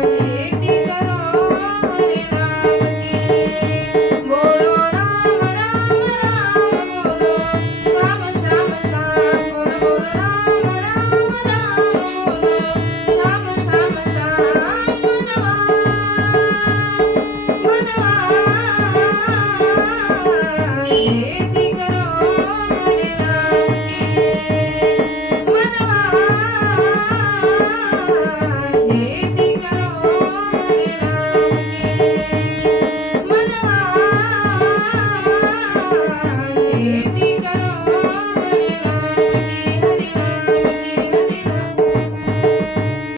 Thank okay. you.